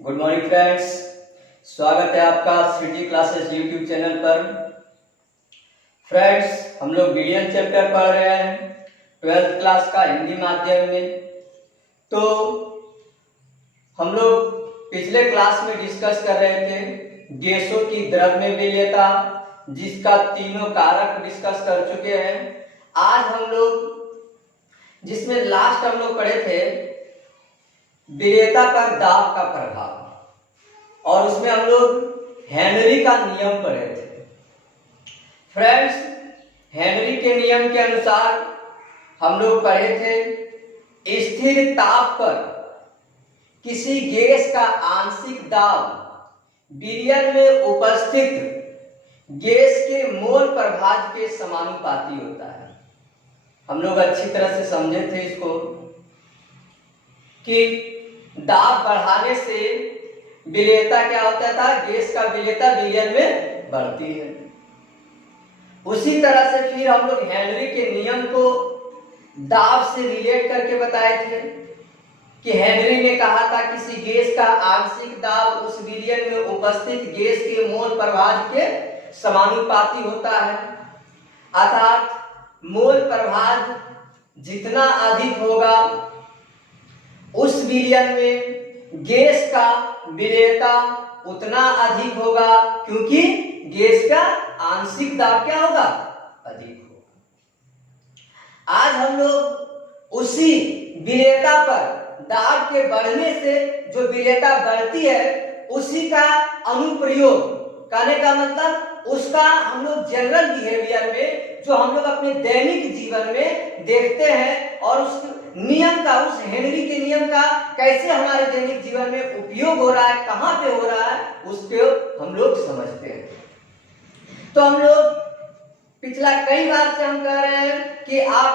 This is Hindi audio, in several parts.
गुड मॉर्निंग फ्रेंड्स, स्वागत है आपका सिटी क्लासेस यूट्यूब चैनल पर। फ्रेंड्स, हम लोग बीडीएन चैप्टर पढ़ रहे हैं 12th क्लास का हिंदी माध्यम में। तो हम लोग पिछले क्लास में डिस्कस कर रहे थे गैसों की द्रव्य विलेयता, जिसका तीनों कारक डिस्कस कर चुके हैं। आज हम लोग जिसमें लास्ट हम लोग पढ़े थे विलेयता पर दाब का प्रभाव, और उसमें हम लोग हेनरी का नियम पढ़े थे। फ्रेंड्स, हेनरी के नियम के अनुसार हम लोग पढ़े थे स्थिर ताप पर किसी गैस का आंशिक दाब विलयन में उपस्थित गैस के मोल प्रभाज के समानुपाती होता है। हम लोग अच्छी तरह से समझे थे इसको कि दाब बढ़ाने से विलेयता क्या होता था, गैस का विलेयता विलयन में बढ़ती है। उसी तरह से फिर हम लोग हेनरी के नियम को दाब से रिलेट करके बताए थे कि हेनरी ने कहा था किसी गैस का आंशिक दाब उस विलयन में उपस्थित गैस के मोल प्रभाज के समानुपाती होता है। अर्थात मोल प्रभाज जितना अधिक होगा उस विलयन में गैस का विलेयता उतना अधिक होगा, क्योंकि गैस का आंशिक दाब क्या होगा, अधिक होगा। आज हम लोग उसी विलेयता पर दाब के बढ़ने से जो विलेयता बढ़ती है उसी का अनुप्रयोग करने का मतलब उसका हम लोग जनरल बिहेवियर में, जो हम लोग अपने दैनिक जीवन में देखते हैं, और उस नियम का, उस हेनरी के नियम का कैसे हमारे दैनिक जीवन में उपयोग हो रहा है, कहां पे हो रहा है, उसको हम लोग समझते हैं। तो हम लोग पिछला कई बार से हम कह रहे हैं कि आप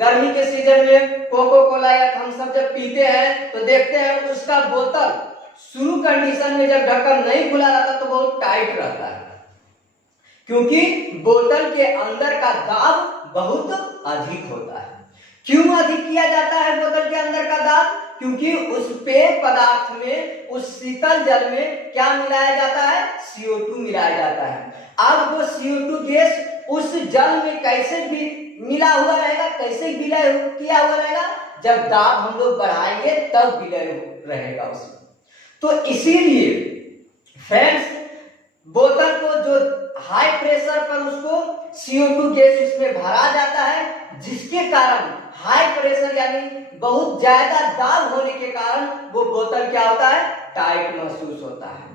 गर्मी के सीजन में कोको कोला या थम्स अप जब पीते हैं तो देखते हैं उसका बोतल शुरू कंडीशन में जब ढक्कन नहीं खुला रहता तो बहुत टाइट रहता है, क्योंकि बोतल के अंदर का दाब बहुत अधिक होता है। क्यों अधिक किया जाता है बोतल के अंदर का दाब? क्योंकि उस पेय पदार्थ में, उस शीतल जल में क्या मिलाया जाता है, CO2 मिलाया जाता है। अब वो CO2 गैस उस जल में कैसे भी मिला हुआ रहेगा, कैसे विलय किया हुआ रहेगा, जब दाब हम लोग बढ़ाएंगे तब विलय रहेगा उसमें। तो इसीलिए फ्रेंड्स, बोतल को जो हाई प्रेशर पर उसको CO2 गैस उसमें भरा जाता है, जिसके कारण हाई प्रेशर यानी बहुत ज्यादा दाब होने के कारण वो बोतल क्या होता है, टाइट महसूस होता है।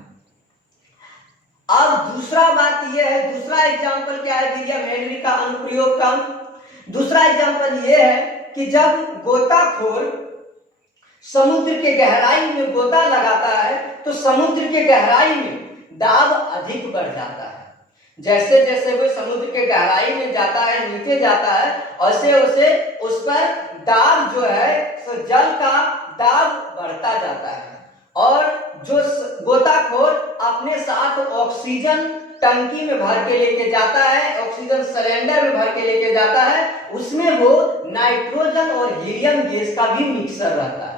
अब दूसरा बात यह है, दूसरा एग्जांपल क्या है विलियम हेनरी का अनुप्रयोग का? दूसरा एग्जांपल यह है कि जब गोताखोर समुद्र के गहराई में गोता लगाता है तो समुद्र के गहराई में दाब अधिक बढ़ जाता है। जैसे जैसे वो समुद्र के गहराई में जाता है, नीचे जाता है, वैसे वैसे उस पर दाब जो है, तो जल का दाब बढ़ता जाता है। और जो गोताखोर अपने साथ ऑक्सीजन टंकी में भर के लेके जाता है, ऑक्सीजन सिलेंडर में भर के लेके जाता है, उसमें वो नाइट्रोजन और हीलियम गैस का भी मिक्सर रहता है।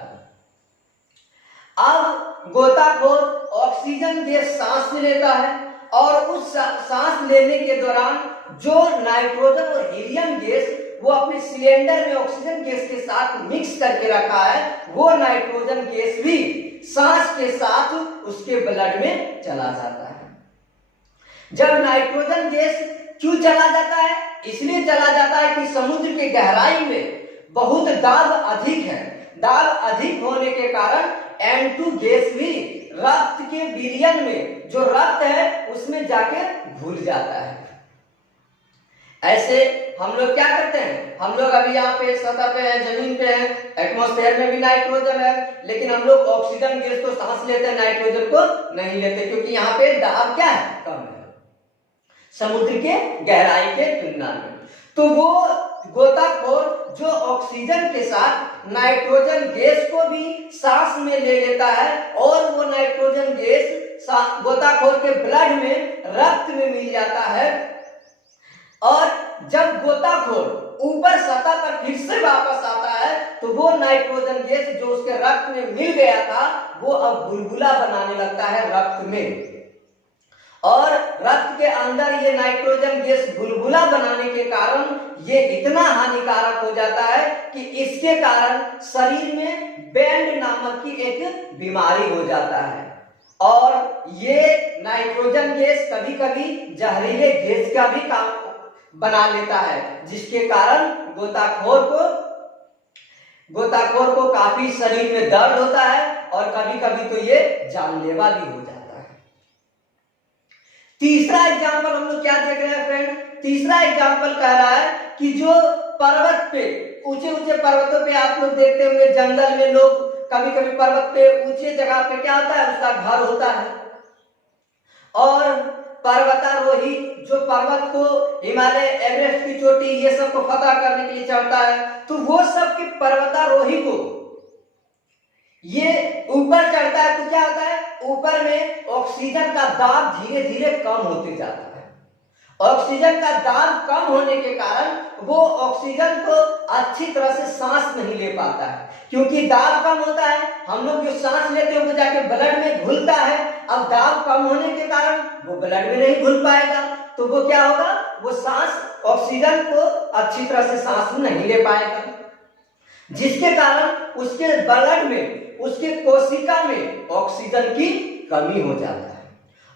अब गोताखोर ऑक्सीजन गैस सांस में लेता है, और उस सांस लेने के दौरान जो नाइट्रोजन और हीलियम गैस वो अपने सिलेंडर में ऑक्सीजन गैस के साथ मिक्स करके रखा है, वो नाइट्रोजन गैस भी सांस के साथ उसके ब्लड में चला जाता है। जब नाइट्रोजन गैस क्यों चला जाता है? इसलिए चला जाता है कि समुद्र के गहराई में बहुत दाब अधिक है। दाब अधिक होने के कारण N2 गैस भी रक्त के विलयन में, जो रक्त है उसमें जाके घुल जाता है। ऐसे हम लोग क्या करते हैं, हम लोग अभी यहाँ पे सतह पे है, जमीन पे है, एटमॉस्फेयर में भी नाइट्रोजन है, लेकिन हम लोग ऑक्सीजन गैस को सांस लेते हैं, नाइट्रोजन को नहीं लेते, क्योंकि यहाँ पे दाब क्या है, कम है समुद्र के गहराई के तुलना में। तो वो गोताखोर जो ऑक्सीजन के साथ नाइट्रोजन गैस को भी सांस में ले लेता है, और वो नाइट्रोजन गैस गोताखोर के ब्लड में, रक्त में मिल जाता है, और जब गोताखोर ऊपर सतह पर फिर से वापस आता है तो वो नाइट्रोजन गैस जो उसके रक्त में मिल गया था वो अब बुलबुला बनाने लगता है रक्त में, और रक्त के अंदर ये नाइट्रोजन गैस बुलबुला बनाने के कारण ये इतना हानिकारक हो जाता है कि इसके कारण शरीर में बैंड नामक की एक बीमारी हो जाता है, और ये नाइट्रोजन गैस कभी कभी जहरीले गैस का भी काम बना लेता है, जिसके कारण गोताखोर को काफी शरीर में दर्द होता है और कभी कभी तो ये जानलेवा भी हो जाता है। तीसरा एग्जाम्पल हम लोग क्या देख रहे हैं फ्रेंड? तीसरा एग्जाम्पल कह रहा है कि जो पर्वत पे, ऊंचे ऊंचे पर्वतों पे आप लोग देखते होंगे जंगल में लोग कभी कभी पर्वत पे ऊंचे जगह पे क्या होता है, उसका घर होता है, और पर्वतारोही जो पर्वत को, हिमालय, एवरेस्ट की चोटी, ये सब को फतह करने के लिए चढ़ता है, तो वो सब के पर्वतारोही को ये ऊपर चढ़ता है तो क्या होता है, ऊपर में ऑक्सीजन का दाब धीरे धीरे कम होते जाता है। ऑक्सीजन का दाब कम होने के कारण वो ऑक्सीजन को अच्छी तरह से सांस नहीं ले पाता है, क्योंकि दाब कम होता है, हम लोग जो सांस लेते हैं वो जाके ब्लड में घुलता है। अब दाब कम होने के कारण वो ब्लड में नहीं घुल पाएगा, तो वो क्या होगा, वो सांस, ऑक्सीजन को अच्छी तरह से सांस नहीं ले पाएगा, जिसके कारण उसके ब्लड में, उसके कोशिका में ऑक्सीजन की कमी हो जाता है,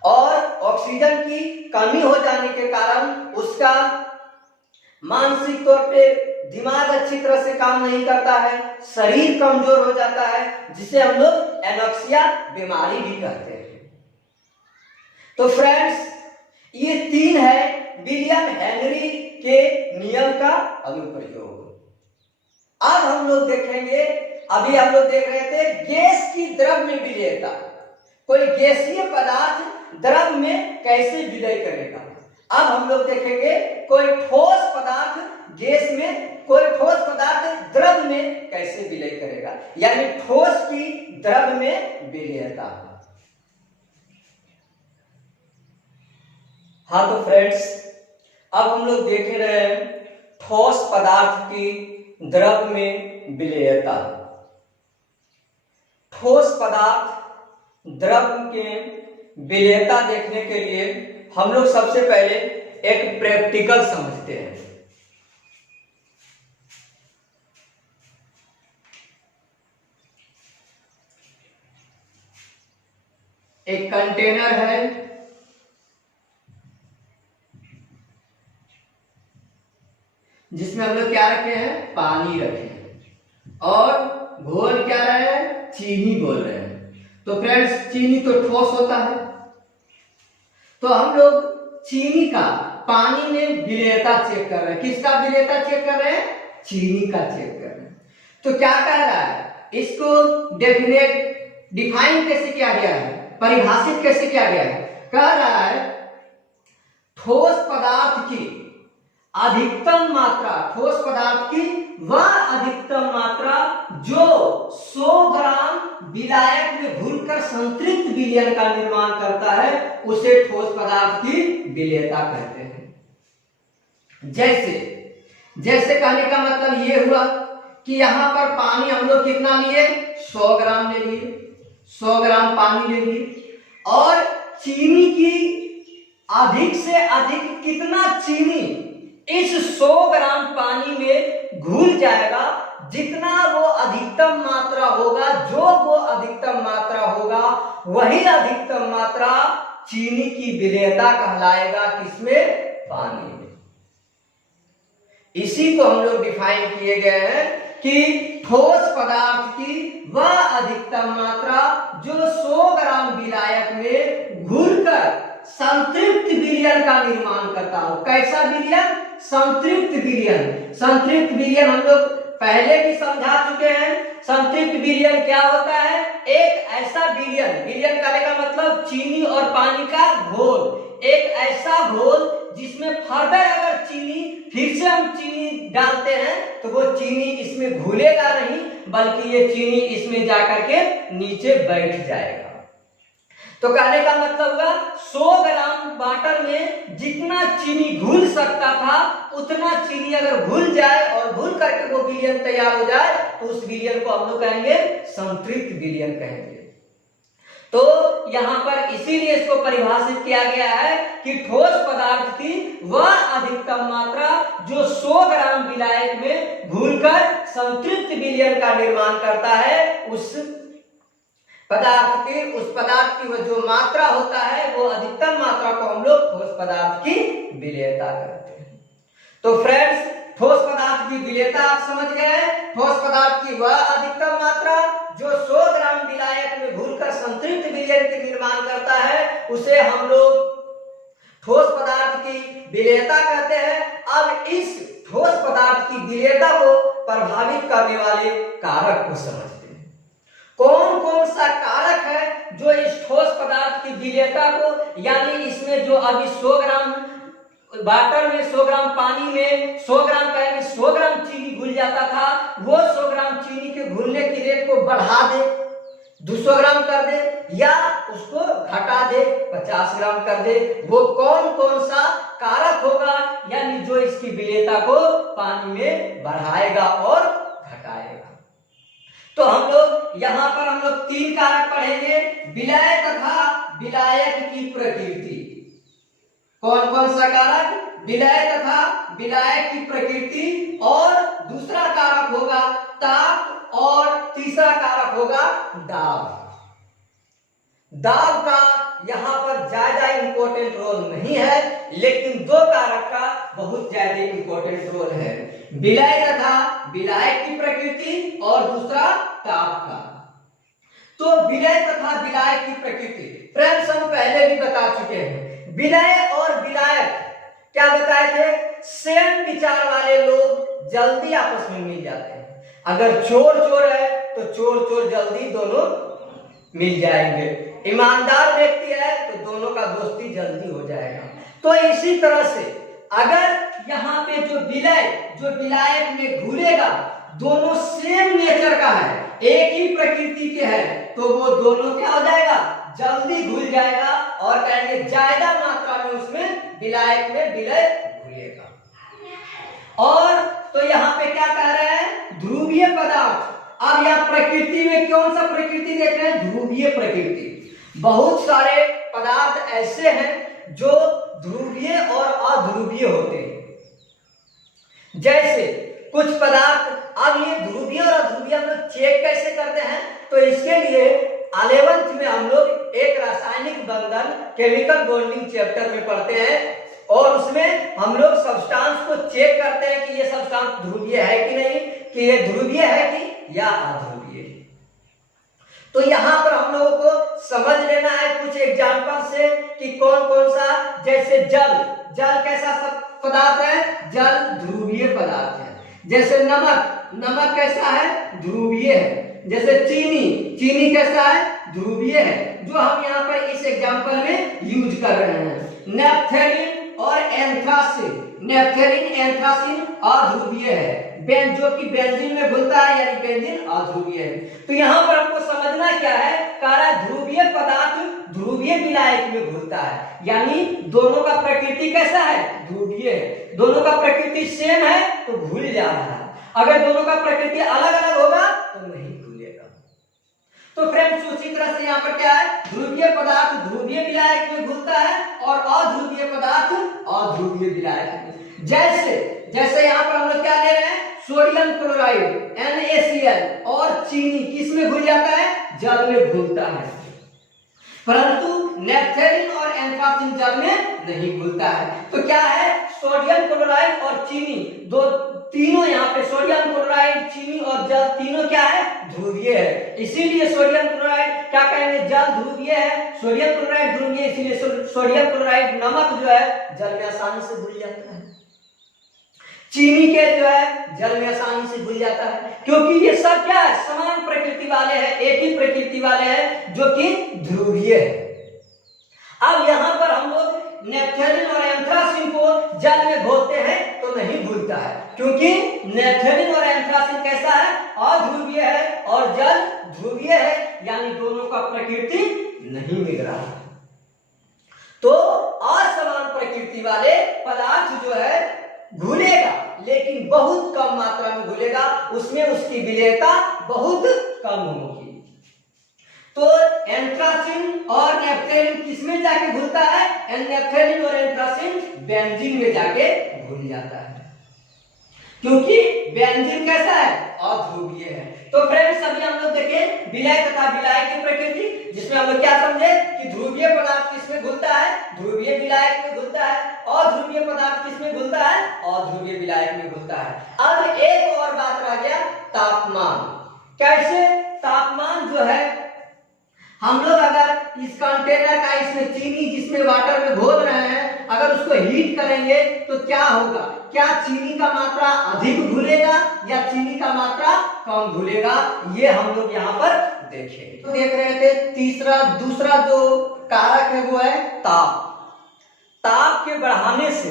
और ऑक्सीजन की कमी हो जाने के कारण उसका मानसिक तौर पे दिमाग अच्छी तरह से काम नहीं करता है, शरीर कमजोर हो जाता है, जिसे हम लोग एनोक्सिया बीमारी भी कहते हैं। तो फ्रेंड्स, ये 3 है विलियम हेनरी के नियम का अनुप्रयोग। अब हम लोग देखेंगे, अभी हम लोग देख रहे थे गैस की द्रव में विलयता, कोई गैसीय पदार्थ द्रव में कैसे विलय करेगा। अब हम लोग देखेंगे कोई ठोस पदार्थ गैस में, कोई ठोस पदार्थ द्रव में कैसे विलय करेगा, यानी ठोस की द्रव में विलयता। हाँ तो फ्रेंड्स, अब हम लोग देख रहे हैं ठोस पदार्थ की द्रव में विलयता। ठोस पदार्थ द्रव के विलयता देखने के लिए हम लोग सबसे पहले एक प्रैक्टिकल समझते हैं। एक कंटेनर है, जिसमें हम लोग क्या रखे हैं, पानी रखे हैं, और घोल क्या रहे हैं, चीनी बोल रहे हैं। तो फ्रेंड्स, चीनी तो ठोस होता है, तो हम लोग चीनी का पानी में विलयता चेक कर रहे हैं। किसका विलयता चेक कर रहे हैं, चीनी का चेक कर रहे हैं। तो क्या कह रहा है, इसको डिफाइन कैसे किया गया है, परिभाषित कैसे किया गया है, कह रहा है ठोस पदार्थ की अधिकतम मात्रा, ठोस पदार्थ की वह अधिकतम मात्रा जो 100 ग्राम विलायक में घुलकर संतृप्त विलयन का निर्माण करता है, उसे ठोस पदार्थ की विलयता कहते हैं। जैसे कहने का मतलब ये हुआ कि यहां पर पानी हम लोग कितना लिए, 100 ग्राम ले लिए, 100 ग्राम पानी ले लिए, और चीनी की अधिक से अधिक कितना चीनी इस 100 ग्राम पानी में घुल जाएगा, जितना वो अधिकतम मात्रा होगा, जो वो अधिकतम मात्रा होगा, वही अधिकतम मात्रा चीनी की विलयता कहलाएगा। किसमें, पानी में। इसी को हम लोग डिफाइन किए गए हैं कि ठोस पदार्थ की वह अधिकतम मात्रा जो 100 ग्राम विलायक में घुलकर संतृप्त विलयन का निर्माण करता हो। कैसा विलयन, संतृप्त विलयन। संतृप्त विलयन हम लोग पहले भी समझा चुके हैं। संतृप्त विलयन क्या होता है, एक ऐसा विलयन, विलयन करने का मतलब चीनी और पानी का घोल, एक ऐसा घोल जिसमें फर्दर अगर चीनी, फिर से हम चीनी डालते हैं तो वो चीनी इसमें घुलेगा नहीं, बल्कि ये चीनी इसमें जाकर के नीचे बैठ जाएगा। तो कहने का मतलब हुआ 100 ग्राम वाटर में जितना चीनी घुल सकता था उतना चीनी अगर घुल जाए और घुल करके वो विलयन तैयार हो जाए तो उस विलयन को हम लोग कहेंगे संतृप्त विलयन कहेंगे। तो यहां पर इसीलिए इसको परिभाषित किया गया है कि ठोस पदार्थ की वह अधिकतम मात्रा जो 100 ग्राम विलायक में घुलकर संतृप्त विलयन का निर्माण करता है, उस पदार्थ की वो जो मात्रा होता है वो अधिकतम मात्रा को हम लोग ठोस पदार्थ की विलेयता कहते हैं। तो फ्रेंड्स, ठोस पदार्थ की विलेयता आप समझ गए। ठोस पदार्थ की वह अधिकतम मात्रा जो 100 ग्राम विलायक में घुलकर संतृप्त विलयन के निर्माण करता है उसे हम लोग ठोस पदार्थ की विलेयता कहते हैं। अब इस ठोस पदार्थ की विलेयता को प्रभावित करने वाले कारक को समझते हैं। कौन कौन सा कारक है जो इस ठोस पदार्थ की विलेयता को, यानी इसमें जो अभी 100 ग्राम वाटर में 100 ग्राम पानी में 100 ग्राम कहेंगे 100 ग्राम चीनी घुल जाता था, वो 100 ग्राम चीनी के घुलने की रेट को बढ़ा दे, 200 ग्राम कर दे या उसको घटा दे 50 ग्राम कर दे, वो कौन कौन सा कारक होगा यानी जो इसकी विलेयता को पानी में बढ़ाएगा और घटाएगा। तो हम लोग यहाँ पर हम लोग 3 कारक पढ़ेंगे, विलय तथा विलायक की प्रकृति। कौन कौन सा कारक? विलय तथा विलायक की प्रकृति, और दूसरा कारक होगा ताप, और तीसरा कारक होगा दाब। दाब का यहाँ पर ज्यादा इंपॉर्टेंट रोल नहीं है, लेकिन 2 कारक का बहुत ज्यादा इंपॉर्टेंट रोल है, विलय तथा विलायक की प्रकृति और दूसरा ताप का। तो विलय तथा विलायक की प्रकृति फ्रेंड्स हम पहले भी बता चुके हैं। विलय और विलायक क्या बताए थे? सेम विचार वाले लोग जल्दी आपस में मिल जाते हैं। अगर चोर चोर है तो चोर चोर जल्दी दोनों मिल जाएंगे, ईमानदार व्यक्ति है तो दोनों का दोस्ती जल्दी हो जाएगा। तो इसी तरह से अगर यहाँ पे जो विलायक में घुलेगा दोनों सेम नेचर का है, एक ही प्रकृति के है, तो वो दोनों क्या हो जाएगा? जल्दी घुल जाएगा और कहेंगे ज्यादा मात्रा में उसमें विलायक में विलय घुलेगा। और तो यहाँ पे क्या कह रहे हैं? ध्रुवीय पदार्थ। अब यहाँ प्रकृति में कौन सा प्रकृति देख रहे हैं? ध्रुवीय प्रकृति। बहुत सारे पदार्थ ऐसे हैं जो ध्रुवीय और अध्रुवीय होते हैं। जैसे कुछ पदार्थ, अब ये ध्रुवीय और अध्रुवीय हम लोग चेक कैसे करते हैं? तो इसके लिए 11th में हम लोग एक रासायनिक बंधन केमिकल बॉन्डिंग चैप्टर में पढ़ते हैं, और उसमें हम लोग सब्सटेंस को चेक करते हैं कि ये सब्सटेंस ध्रुवीय है कि नहीं, कि ये ध्रुवीय है कि या अध्रुवीय। तो यहाँ पर हम लोगों को समझ लेना है कुछ एग्जाम्पल से कि कौन कौन सा, जैसे जल कैसा पदार्थ है? जल ध्रुवीय पदार्थ है। जैसे नमक कैसा है? ध्रुवीय है। जैसे चीनी कैसा है? ध्रुवीय है, जो हम यहाँ पर इस एग्जाम्पल में यूज कर रहे हैं। नेफ्थेलिन और एंथ्रासिन अध्रुवीय है, जो कि बेंजीन में घुलता है, यानी बेंजीन अध्रुवीय है। तो यहाँ पर हमको समझना क्या है? कारा ध्रुवीय पदार्थ ध्रुवीय विलायक में घुलता है, यानी दोनों का प्रकृति कैसा है? ध्रुवीय है। दोनों का प्रकृति सेम है तो घुल जा रहा है, अगर दोनों का प्रकृति अलग अलग होगा तो नहीं घुलेगा। तो फ्रेंड्स उसी तरह से यहाँ पर क्या है? ध्रुवीय पदार्थ ध्रुवीय विलायक में घुलता है और अध्रुवीय पदार्थ अध्रुवीय विलायक में। जैसे यहाँ पर हम लोग क्या ले रहे हैं? सोडियम क्लोराइड NaCl और चीनी किस में घुल जाता है? जल में घुलता है, परंतु नेफ्थेलिन और एंथ्रासिन जल में नहीं घुलता है। तो क्या है? सोडियम क्लोराइड और चीनी तीनों यहाँ पे सोडियम क्लोराइड, चीनी और जल तीनों क्या है? ध्रुवीय है। इसीलिए सोडियम क्लोराइड क्या कहेंगे? जल ध्रुवीय है, सोडियम क्लोराइड ध्रुवीय, इसीलिए सोडियम क्लोराइड नमक जो है जल में आसानी से घुल जाता है, चीनी के जो है जल में आसानी से घुल जाता है, क्योंकि ये सब क्या है? समान प्रकृति वाले हैं, एक ही प्रकृति वाले हैं, जो कि ध्रुवीय है। अब यहाँ पर हम लोग नेफ्थेलिन और एंथ्रासिन को जल में घोलते हैं तो को नहीं भूलता है, क्योंकि नेपथलीन और एंथ्रासिन कैसा है, अध्रुवीय है और जल ध्रुवीय है, यानी दोनों का प्रकृति नहीं मिल रहा है। तो असमान प्रकृति वाले पदार्थ जो है घुलेगा, लेकिन बहुत कम मात्रा में घुलेगा, उसमें उसकी विलेयता बहुत कम होगी। तो एंथ्रासिन और नेपथलीन किसमें जाके घुलता है, नेपथलीन और एंथ्रासिन बेंजीन में जाके घुल जाता है, क्योंकि बेंजीन कैसा है, अध्रुवीय है। तो फ्रेंड्स अभी हम लोग देखें विलय तथा विलायक की प्रकृति, जिसमें हम लोग क्या समझे कि ध्रुवीय पदार्थ किसमें घुलता है, ध्रुवीय विलायक में घुलता है, अध्रुवीय पदार्थ किसमें घुलता है, अध्रुवीय विलायक में घुलता है। अब एक और बात रह गया, तापमान। कैसे, तापमान जो है हम लोग अगर इस कंटेनर का, इसमें चीनी जिसमें वाटर में घोल रहे हैं, अगर उसको हीट करेंगे तो क्या होगा, क्या चीनी का मात्रा अधिक घुलेगा या चीनी का मात्रा कम घुलेगा, ये हम लोग यहाँ पर देखेंगे। तो देख रहे थे दूसरा जो कारक है वो है ताप। ताप के बढ़ाने से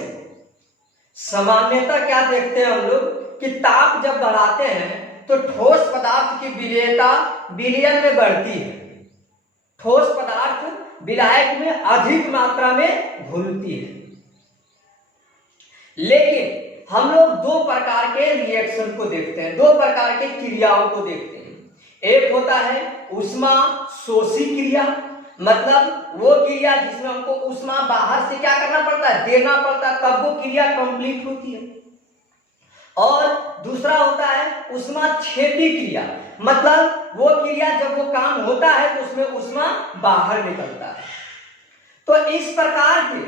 सामान्यतः क्या देखते हैं हम लोग कि ताप जब बढ़ाते हैं तो ठोस पदार्थ की विलेयता विलयन में बढ़ती है, ठोस पदार्थ विलायक में अधिक मात्रा में घुलती है। लेकिन हम लोग दो प्रकार के रिएक्शन को देखते हैं, दो प्रकार के क्रियाओं को देखते हैं। एक होता है ऊष्मा शोषी क्रिया, मतलब वो क्रिया जिसमें हमको ऊष्मा बाहर से क्या करना पड़ता है, देना पड़ता है, तब वो क्रिया कंप्लीट होती है। और दूसरा होता है ऊष्माक्षेपी क्रिया, मतलब वो क्रिया जब वो काम होता है तो उसमें ऊष्मा बाहर निकलता है। तो इस प्रकार के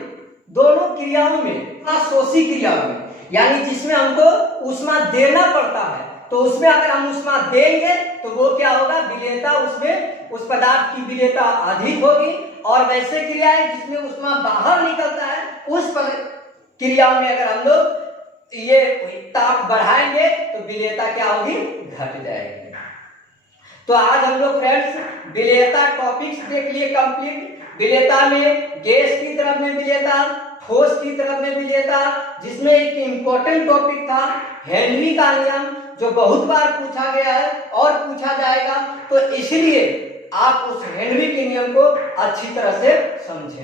दोनों क्रियाओं में, शोषी क्रियाओं में, यानी जिसमें हमको ऊष्मा देना पड़ता है, तो उसमें अगर हम ऊष्मा देंगे तो वो क्या होगा, विलेयता उसमें, उस पदार्थ की विलेयता अधिक होगी। और वैसे क्रियाएं जिसमें ऊष्मा बाहर निकलता है, उस क्रियाओं में अगर हम लोग ये ताप बढ़ाएंगे तो विलेयता क्या होगी, घट जाएगी। तो आज हम लोग फ्रेंड्स विलेयता टॉपिक्स देख लिए कंप्लीट। विलेयता में गैस की तरफ में विलेयता, ठोस की तरफ में विलेयता, जिसमें एक इंपॉर्टेंट टॉपिक था हेनरी का नियम, जो बहुत बार पूछा गया है और पूछा जाएगा। तो इसलिए आप उस हेनरी के नियम को अच्छी तरह से समझें।